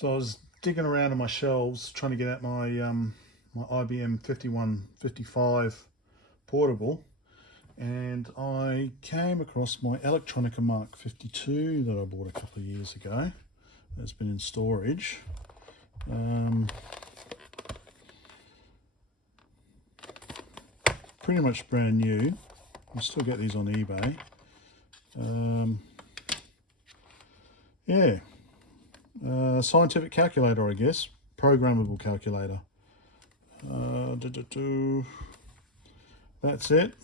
So I was digging around in my shelves trying to get out my my IBM 5155 portable, and I came across my Elektronika MK-52 that I bought a couple of years ago. It's been in storage. Pretty much brand new. You still get these on eBay. Scientific calculator, I guess. Programmable calculator. That's it.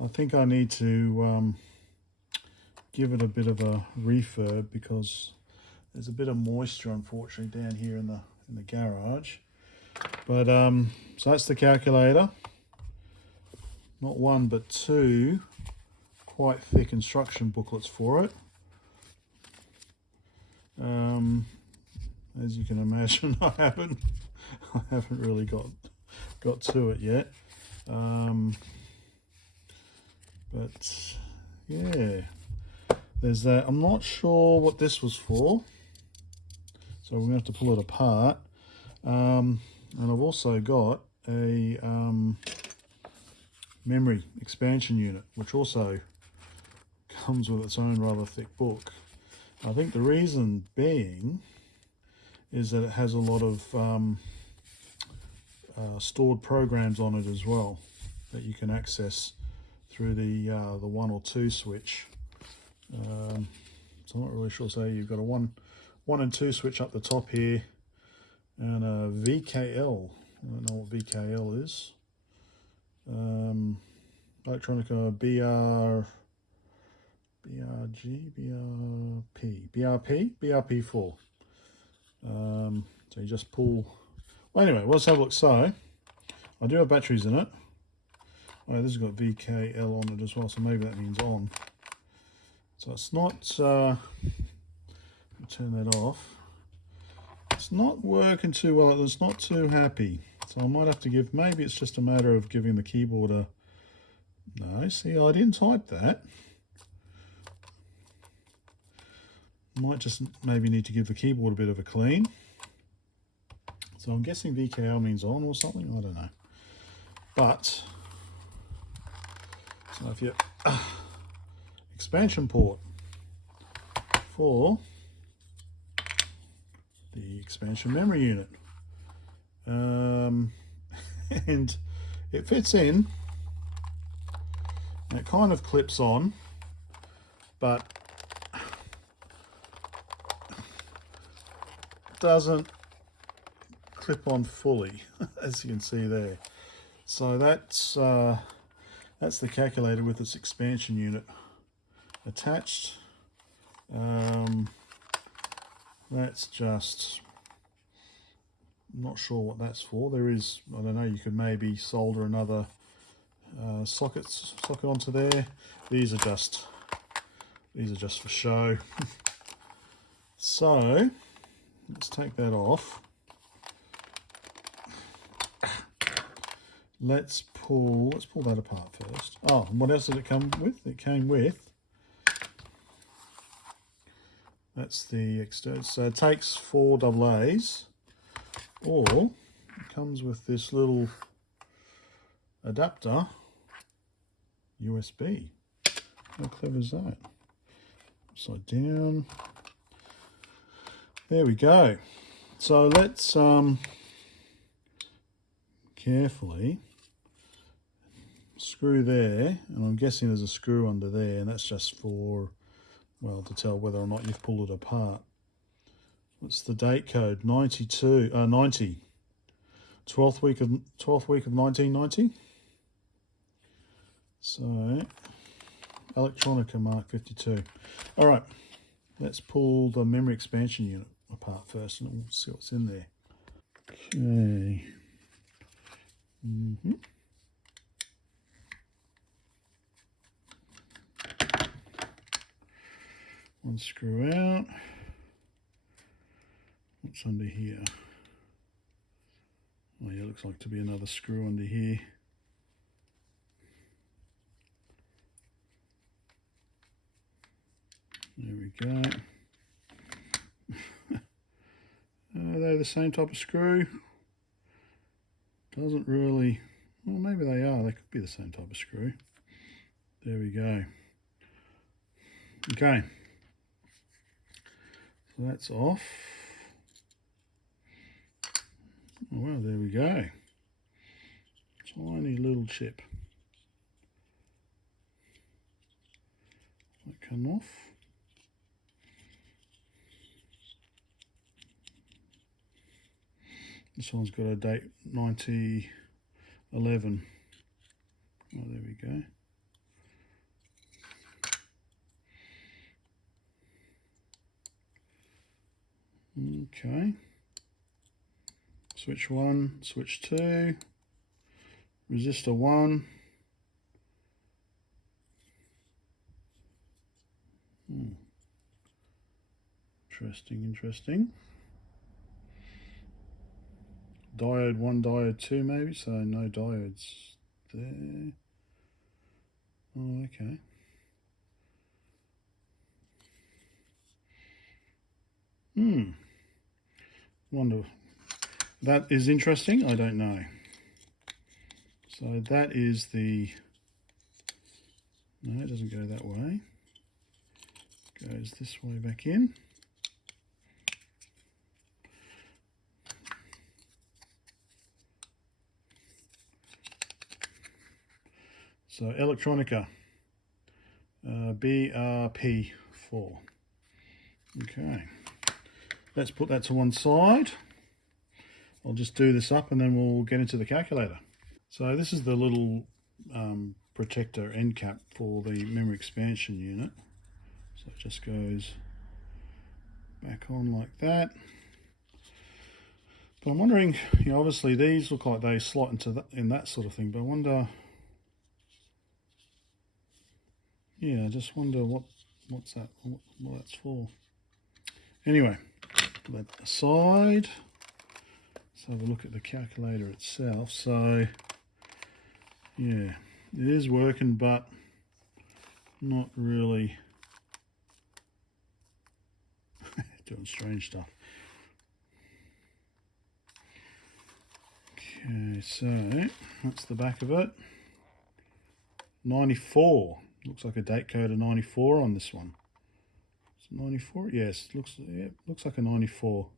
I think I need to give it a bit of a refurb because there's a bit of moisture, unfortunately, down here in the garage. But so that's the calculator. Not one but two quite thick instruction booklets for it. As you can imagine, I haven't really got to it yet. But yeah, there's that. I'm not sure what this was for, so we're going to have to pull it apart. And I've also got a memory expansion unit, which also comes with its own rather thick book. I think the reason being is that it has a lot of stored programs on it as well that you can access through the 1 or 2 switch. So I'm not really sure. So you've got a 1 and 2 switch up the top here, and a VKL. I don't know what VKL is. Elektronika BRP4. So you just pull. Well, anyway, let's have a look. So I do have batteries in it. Oh, this has got VKL on it as well, so maybe that means on. So it's not. Turn that off. It's not working too well. It's not too happy. So I might have to give. Maybe it's just a matter of giving the keyboard a. No, see, I didn't type that. Might just maybe need to give the keyboard a bit of a clean. So I'm guessing VKL means on or something. I don't know. But so if you expansion port for the expansion memory unit, and it fits in. And it kind of clips on, but doesn't clip on fully, as you can see there. So that's the calculator with its expansion unit attached. That's just, I'm not sure what that's for. There is, I don't know, you could maybe solder another socket onto there. These are just for show. So let's take that off. Let's pull that apart first. Oh, and what else did it come with? It came with, that's the external. So it takes 4 AA's, or it comes with this little adapter USB. How clever is that? Upside down. There we go. So let's carefully screw there, and I'm guessing there's a screw under there, and that's just for, well, to tell whether or not you've pulled it apart. What's the date code? 90. 12th week of 1990. So Elektronika MK-52. All right, let's pull the memory expansion unit apart first, and we'll see what's in there. Okay. One screw out. What's under here? Oh yeah, looks like to be another screw under here. There we go. Are they the same type of screw? Doesn't really, well, maybe they are. They could be the same type of screw. There we go. Okay. So that's off. Oh, well, there we go. Tiny little chip. That come off. This one's got a date 1911. Oh, there we go. Okay. Switch 1, switch 2, resistor 1. Interesting. Diode 1, diode 2 maybe, so no diodes there. Oh, okay. Wonder. That is interesting. I don't know. So that is the. No, it doesn't go that way. It goes this way back in. So Elektronika BRP4. Okay. Let's put that to one side. I'll just do this up and then we'll get into the calculator. So this is the little protector end cap for the memory expansion unit. So it just goes back on like that. But I'm wondering, you know, obviously these look like they slot into that, in that sort of thing, but I wonder, yeah, I just wonder what's that, what that's for. Anyway, put that aside. Let's have a look at the calculator itself. So, yeah, it is working, but not really doing strange stuff. Okay, so that's the back of it. 94. Looks like a date code of 94 on this one. Is it 94? Yes, looks like a 94.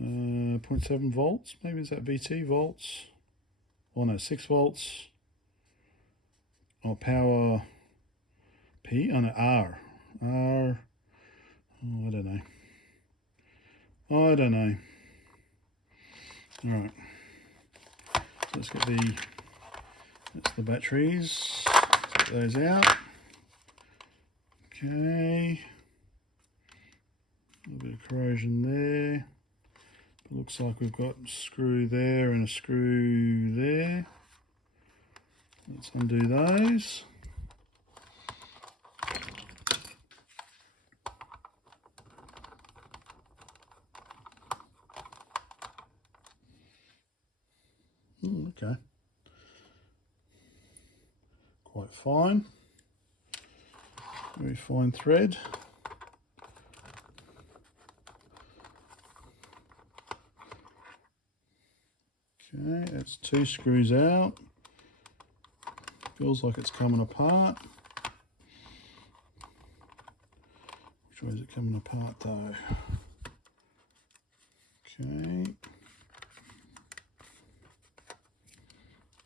0.7 volts, maybe is that VT volts? Oh no, 6 volts. Oh, power P, oh no, R. Oh, I don't know. Alright. Let's get that's the batteries. Let's get those out. Okay. A little bit of corrosion there. It looks like we've got a screw there and a screw there. Let's undo those. Okay. Quite fine. Very fine thread. Okay, that's 2 screws out. Feels like it's coming apart. Which way is it coming apart though? Okay.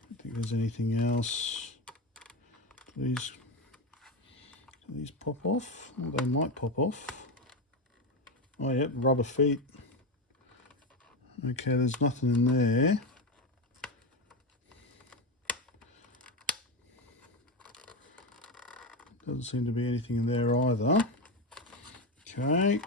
I don't think there's anything else. Do these pop off? Well, they might pop off. Oh yep, rubber feet. Okay, there's nothing in there. Doesn't seem to be anything in there either. Okay.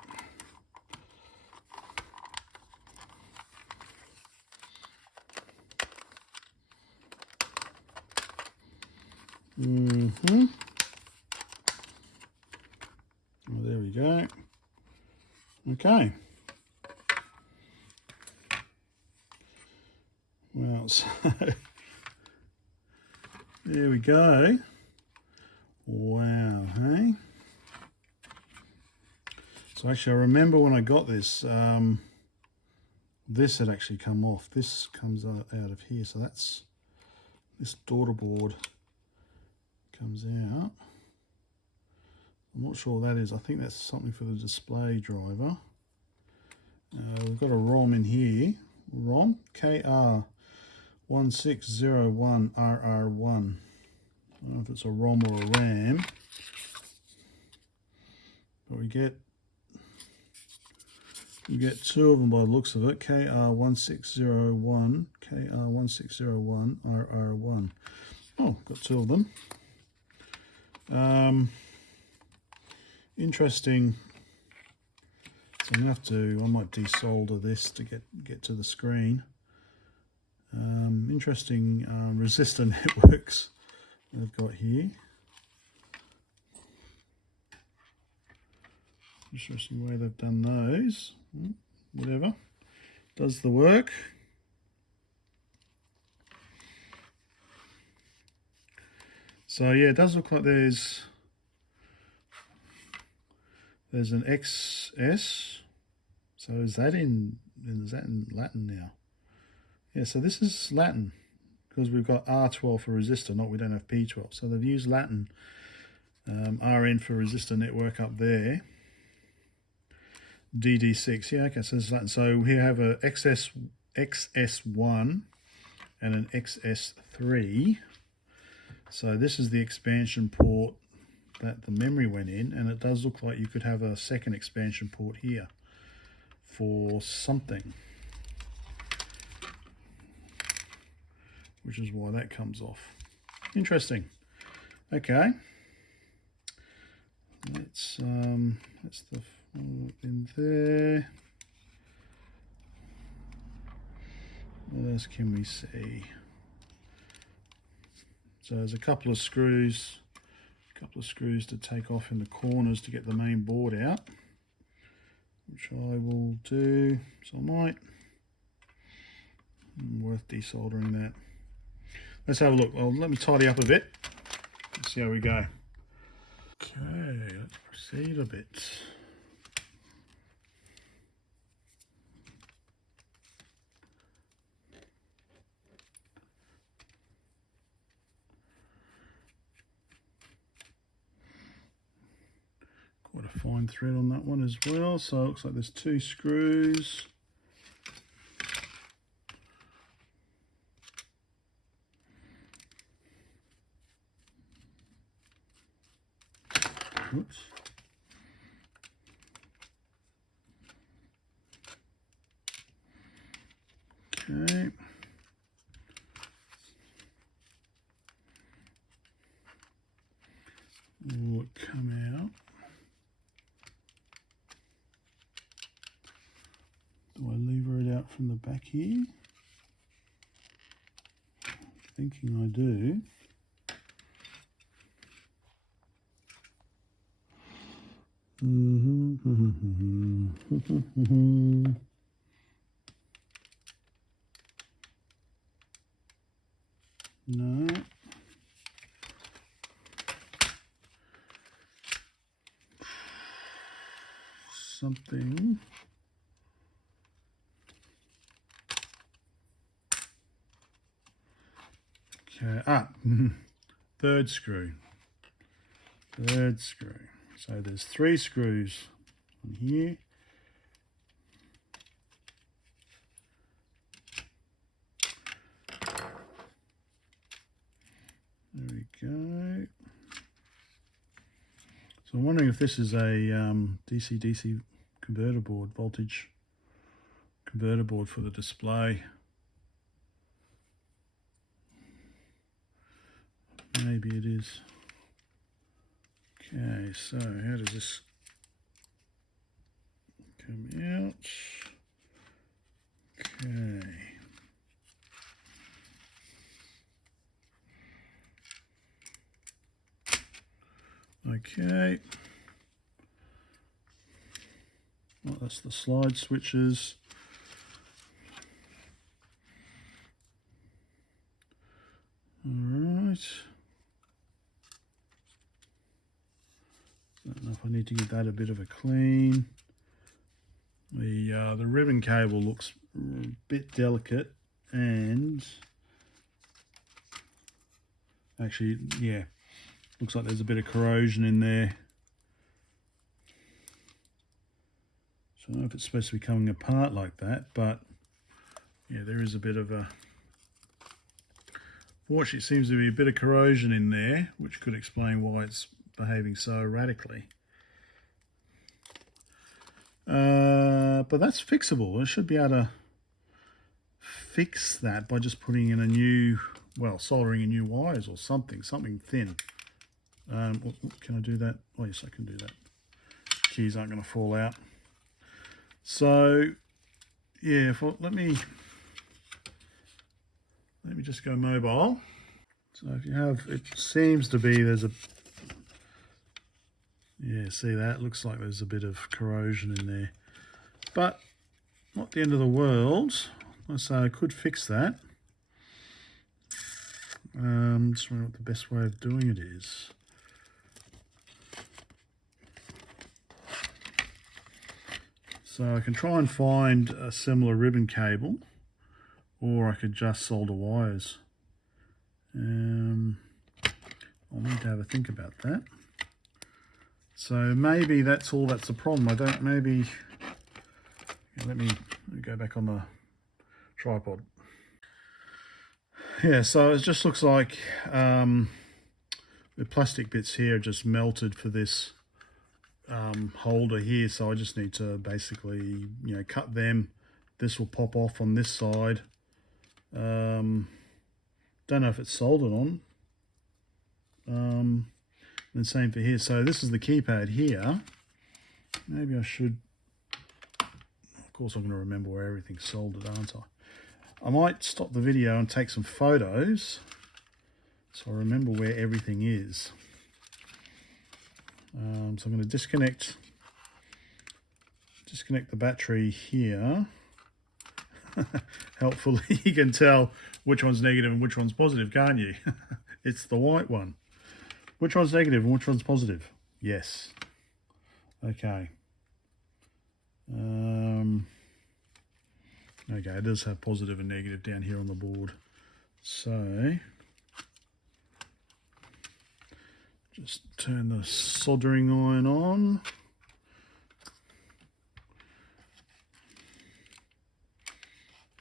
Oh, there we go. Okay. Well, so there we go. Wow, hey? So actually I remember when I got this, this had actually come off. This comes out of here, so that's this daughter board comes out. I'm not sure what that is. I think that's something for the display driver. We've got a ROM in here. ROM KR1601RR1. I don't know if it's a ROM or a RAM, but we get two of them by the looks of it. KR1601RR1. Oh, got two of them. Interesting. So I'm gonna have to, I might desolder this to get to the screen. Interesting resistor networks they've got here. Interesting way they've done those. Whatever, does the work. So yeah, it does look like there's an XS. So is that in Latin now? Yeah, so this is Latin because we've got R12 for resistor, we don't have P12. So they've used Latin. RN for resistor network up there. DD6, yeah, okay, so this is Latin. So we have a XS1 and an XS3. So this is the expansion port that the memory went in, and it does look like you could have a second expansion port here for something, which is why that comes off. Interesting. Okay, that's the in there. What else can we see? So there's a couple of screws to take off in the corners to get the main board out, which I will do. So I might, worth desoldering that. Let's have a look. Well, let me tidy up a bit. Let's see how we go. Okay, let's proceed a bit. Quite a fine thread on that one as well. So it looks like there's two screws. Oops. Okay. Will it come out? Do I lever it out from the back here? Thinking I do. No. Something. Okay. Third screw. So there's three screws on here. There we go. So I'm wondering if this is a DC-DC converter board, voltage converter board for the display. Maybe it is. Okay, so how does this come out? Okay. Okay. Well, that's the slide switches. All right. Don't know if I need to give that a bit of a clean. The ribbon cable looks a bit delicate, and actually, yeah, looks like there's a bit of corrosion in there. So I don't know if it's supposed to be coming apart like that, but yeah, there is a bit of a, fortunately it seems to be a bit of corrosion in there, which could explain why it's behaving so erratically. But that's fixable. I should be able to fix that by just putting in a new, well, soldering in new wires or something thin. Can I do that? Oh yes, I can do that. Keys aren't going to fall out. So yeah, let me just go mobile. So if you have, it seems to be there's a, yeah, see that? Looks like there's a bit of corrosion in there. But not the end of the world. So I could fix that. Just wondering what the best way of doing it is. So I can try and find a similar ribbon cable, or I could just solder wires. I'll need to have a think about that. So maybe that's all that's the problem. I don't, maybe, let me go back on the tripod. Yeah, so it just looks like the plastic bits here just melted for this holder here, so I just need to basically, cut them. This will pop off on this side. Don't know if it's soldered on. And same for here. So this is the keypad here. Maybe I should, of course I'm going to remember where everything's soldered, aren't I? I might stop the video and take some photos so I remember where everything is. So I'm going to disconnect the battery here. Helpfully you can tell which one's negative and which one's positive, can't you? It's the white one. Which one's negative and which one's positive? Yes. Okay. Okay, it does have positive and negative down here on the board. So just turn the soldering iron on.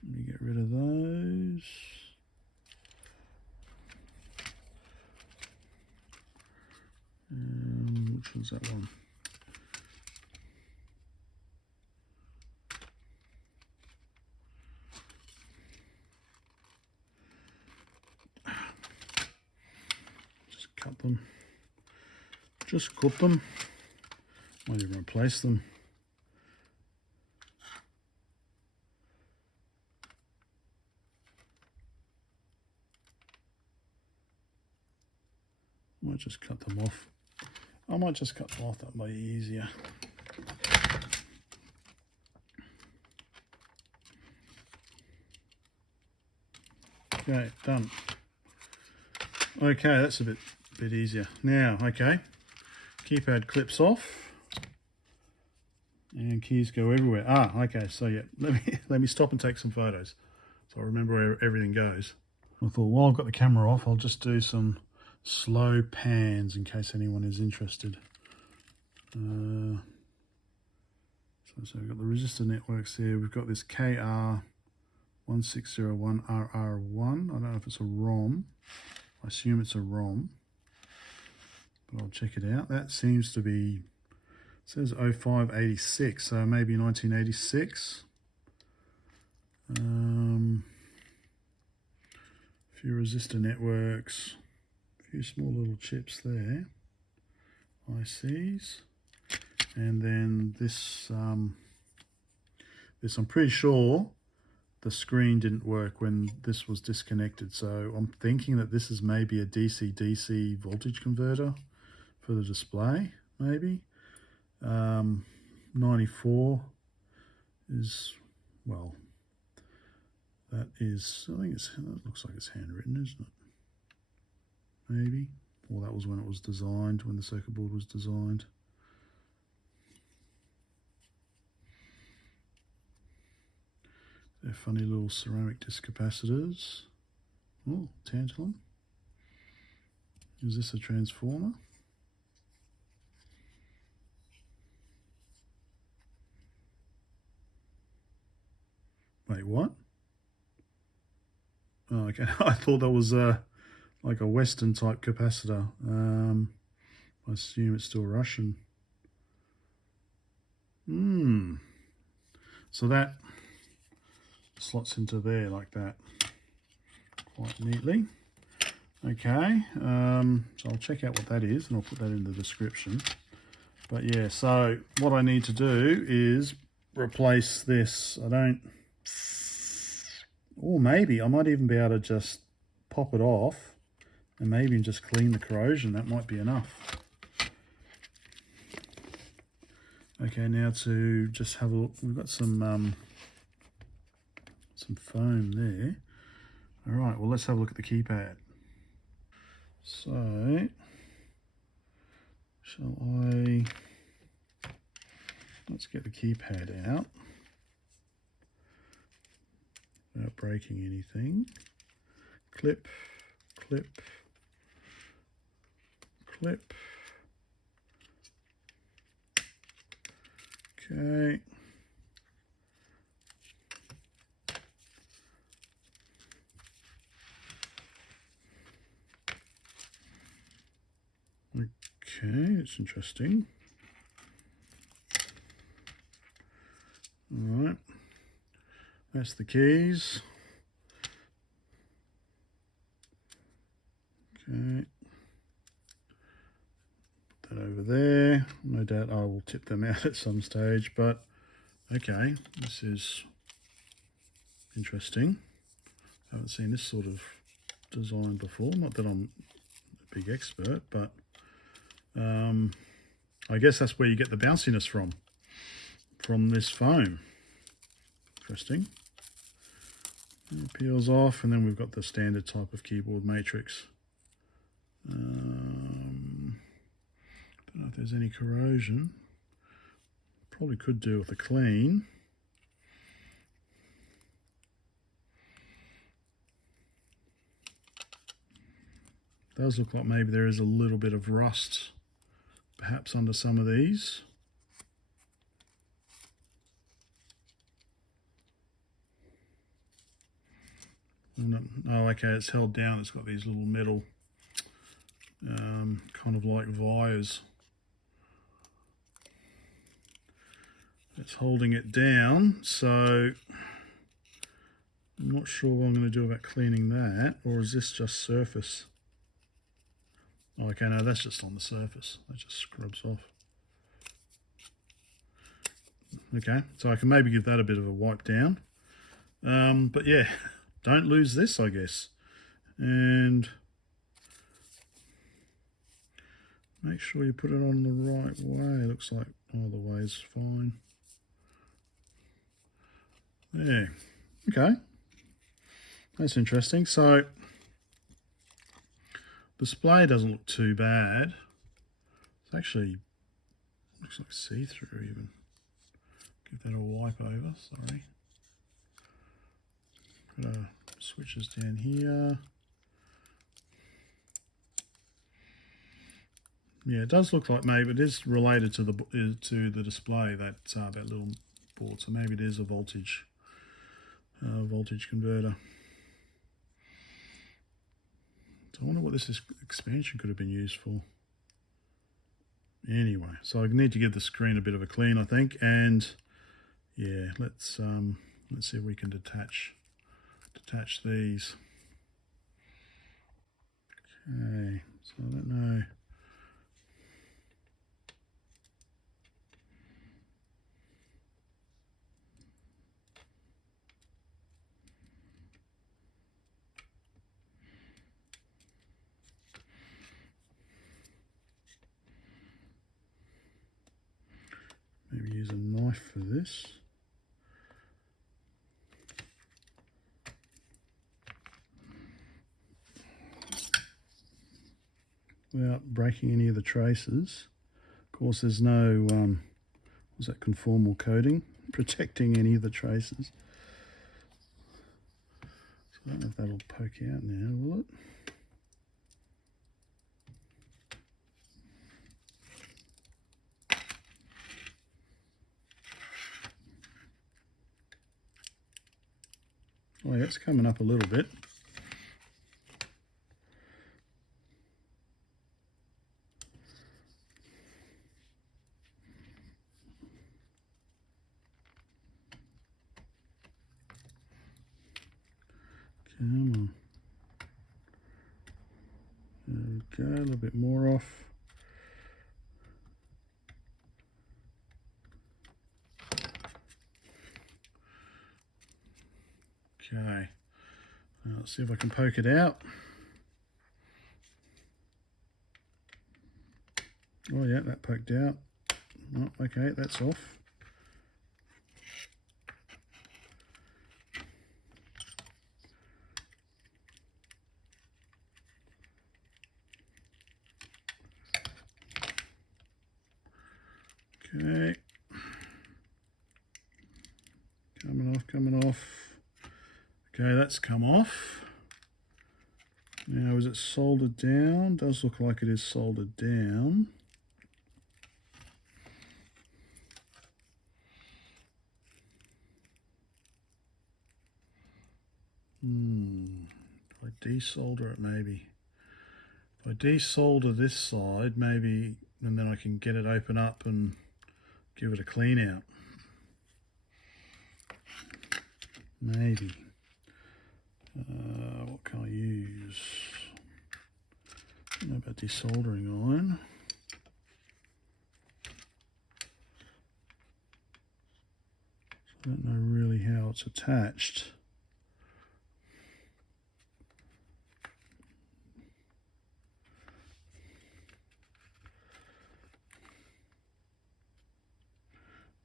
Let me get rid of those. Which one's that one? Just cut them. Just cut them. Might even replace them. Might just cut them off. I might just cut them off, that might be easier. Okay, done. Okay, that's a bit easier. Now, okay, keypad clips off and keys go everywhere. Ah, okay, so yeah, let me stop and take some photos so I remember where everything goes. I thought while I've got the camera off, I'll just do some slow pans in case anyone is interested. So we've got the resistor networks here. We've got this KR1601RR1. I don't know if it's a ROM. I assume it's a ROM, but I'll check it out. That seems to be, it says 0586, so maybe 1986. A few resistor networks. Few small little chips there, ICs, and then this I'm pretty sure the screen didn't work when this was disconnected, so I'm thinking that this is maybe a DC-DC voltage converter for the display, maybe. 94 is, well, that is, I think that looks like it's handwritten, isn't it? Maybe, or that was when it was designed, when the circuit board was designed. They're funny little ceramic disc capacitors. Oh, tantalum. Is this a transformer? Wait, what? Oh, okay. I thought that was like a Western type capacitor. I assume it's still Russian. So that slots into there like that quite neatly. Okay, so I'll check out what that is and I'll put that in the description. But yeah, so what I need to do is replace this. Or maybe I might even be able to just pop it off and maybe just clean the corrosion. That might be enough. Okay, now to just have a look. We've got some foam there. All right, well, let's have a look at the keypad. So, let's get the keypad out without breaking anything. Clip, clip, clip. Okay. Okay, it's interesting. All right, that's the keys. Okay, put that over there. No doubt I will tip them out at some stage, but okay, this is interesting. I haven't seen this sort of design before. Not that I'm a big expert, but I guess that's where you get the bounciness from this foam. Interesting. It peels off, and then we've got the standard type of keyboard matrix. Don't know if there's any corrosion. Probably could do with a clean. Does look like maybe there is a little bit of rust perhaps under some of these. Oh, okay, it's held down. It's got these little metal kind of like wires. It's holding it down, so I'm not sure what I'm going to do about cleaning that, or is this just surface? Oh, okay, no, that's just on the surface. That just scrubs off. Okay, so I can maybe give that a bit of a wipe down. But yeah, don't lose this, I guess. And make sure you put it on the right way. It looks like either way is fine. There. Okay. That's interesting. So display doesn't look too bad. It's actually looks like see-through even. Give that a wipe over, sorry. Got our switches down here. Yeah, it does look like maybe it is related to the display, that that little board. So maybe it is a voltage converter. So I wonder what this expansion could have been used for. Anyway, so I need to give the screen a bit of a clean, I think, and yeah, let's see if we can detach these. Okay, so I don't know. Maybe use a knife for this. Without breaking any of the traces. Of course, there's no what's that, conformal coating protecting any of the traces. I don't know if that'll poke out now, will it? Oh yeah, it's coming up a little bit. Come on. There we go, a little bit more off. Okay, let's see if I can poke it out. Oh yeah, that poked out. Oh, okay, that's off. Okay, coming off. Okay, that's come off. Now, is it soldered down? Does look like it is soldered down. If I desolder it, maybe. If I desolder this side, maybe, and then I can get it open up and give it a clean out. Maybe. What can I use? I don't know about desoldering iron. I don't know really how it's attached.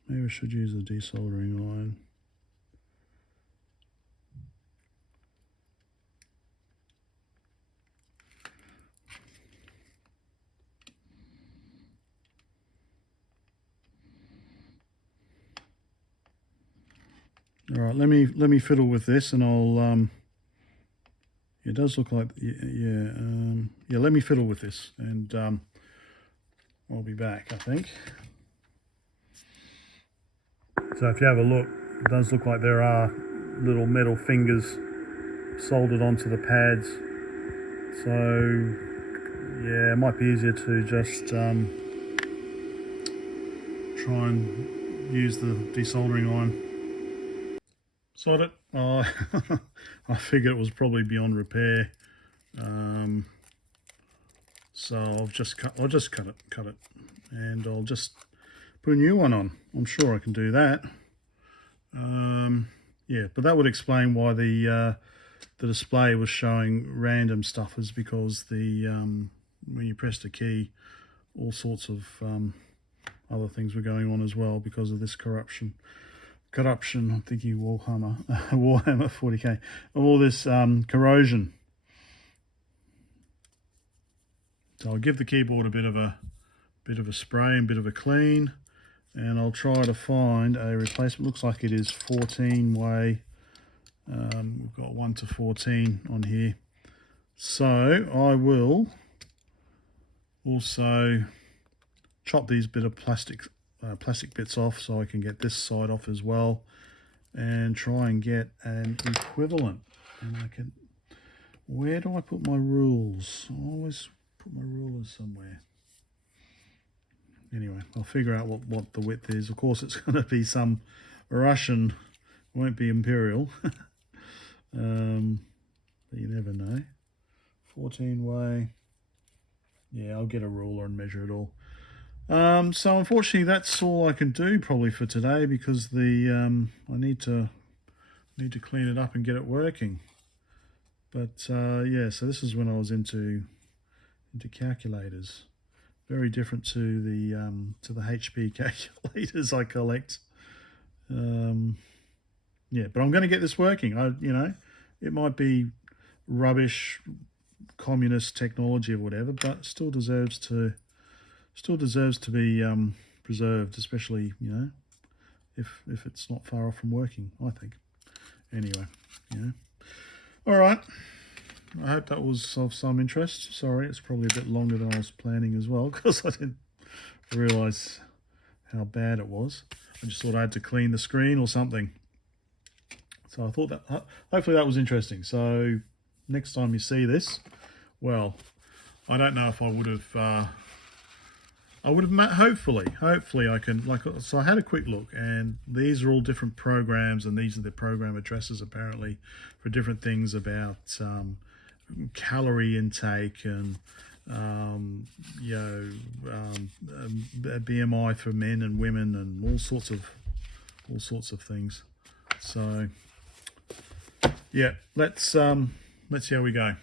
Maybe I should use the desoldering iron. All right, let me fiddle with this, and I'll. It does look like yeah. Let me fiddle with this, and I'll be back, I think. So if you have a look, it does look like there are little metal fingers soldered onto the pads. So yeah, it might be easier to just try and use the desoldering iron. Sod it. Oh, I figured it was probably beyond repair. So I'll just cut it, and I'll just put a new one on. I'm sure I can do that. Yeah, but that would explain why the display was showing random stuff, is because the when you pressed a key, all sorts of other things were going on as well because of this corruption. I'm thinking Warhammer 40k, all this corrosion. So I'll give the keyboard a bit of a spray and bit of a clean, and I'll try to find a replacement. Looks like it is 14-way. We've got 1 to 14 on here. So I will also chop these bit of plastic bits off so I can get this side off as well, and try and get an equivalent. And I can, where do I put my rules? I always put my rulers somewhere. Anyway, I'll figure out what the width is. Of course, it's going to be some Russian, won't be imperial. But you never know. 14-way. Yeah, I'll get a ruler and measure it all. So unfortunately, that's all I can do probably for today, because the I need to clean it up and get it working. But yeah, so this is when I was into calculators. Very different to the HP calculators I collect. Yeah, but I'm going to get this working. It might be rubbish, communist technology or whatever, but it still deserves to be preserved, especially if it's not far off from working, I think. Anyway, All right. I hope that was of some interest. Sorry, it's probably a bit longer than I was planning as well, because I didn't realise how bad it was. I just thought I had to clean the screen or something. So I thought that, hopefully that was interesting. So next time you see this, well, I don't know if I would have, hopefully I can, so I had a quick look, and these are all different programs, and these are the program addresses apparently for different things about calorie intake and BMI for men and women and all sorts of things. So yeah, let's see how we go.